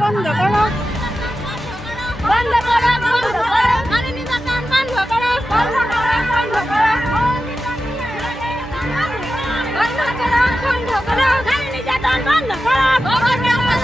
বন্ধ করো বন্ধ করো বন্ধ করো নারী নির্যাতন বন্ধ করো বন্ধ করো বন্ধ করো বন্ধ করো বন্ধ করো নারী নির্যাতন বন্ধ করো বন্ধ করো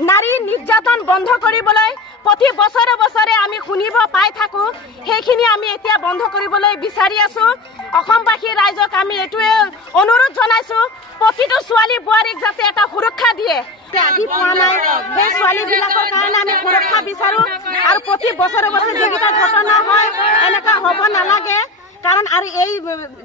নারী নির্যাতন বন্ধ কৰিবলৈ প্ৰতি বছৰে বছৰে আমি শুনিব পাই থাকো সেইখিনি আমি এতিয়া বন্ধ কৰিবলৈ বিচাৰি আছো অসমবাসী ৰাইজক আমি এটোৱে অনুৰোধ জনাইছো প্ৰতিটো ছোৱালী বুৱাৰীক যাতে এটা সুৰক্ষা দিয়ে আহি পোৱা নাই সেই ছোৱালীবিলাকৰ কাৰণে আমি সুৰক্ষা বিচাৰো আৰু প্ৰতি বছৰে বছৰে যেগিটা ঘটনা হয় এনেকা হ'ব নালাগে কাৰণ আৰু এই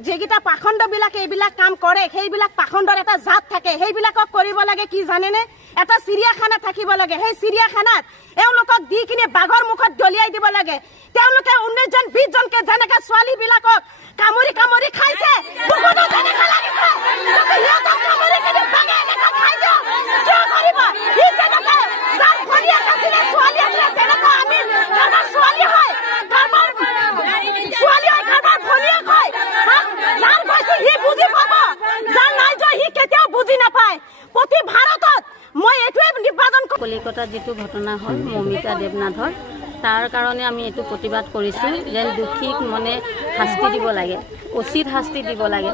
যেগিটা পাখণ্ডবিলাকে এইবিলাক কাম কৰে সেইবিলাক পাখণ্ডৰ এটা জাত থাকে সেইবিলাকক কৰিব লাগে কি জানেনে এটা চিৰিয়াখানা থাকিব লাগে সেই চিৰিয়াখানাত এওঁলোকক দি কিনে বাঘৰ মুখত দলিয়াই দিব লাগে তেওঁলোকে 19 জন 20 জনকে যেনেকা ছোৱালীবিলাকক কামুৰি কামুৰি খাইছে বহুতো তেনেকা লাগিছে সিহঁতক কামুৰি কিনে বাঘে এনেকা খাই দিওঁ কিয় কৰিব ই যেনেকা যাৰ ভনীয়েক আছিলে ছোৱালী আছিলে তেনেকা আমি কাৰোবাৰ ছোৱালী হয় কাৰোবাৰ ছোৱালী হয় কাৰোবাৰ ভনীয়েক হয় যাৰ কৈছে সি বুজি পাব যাৰ নাই যোৱা সি কেতিয়াও বুজি নাপায় প্ৰতি ভাৰতত মই এটোৱে নিবেদন কলিকতাত যেটো ঘটনা হল মমিতা দেৱনাথৰ তাৰ কাৰণে আমি এটো প্ৰতিবাদ কৰিছো যেন দুখীক মানে শাস্তি দিব লাগে উচিত শাস্তি দিব লাগে।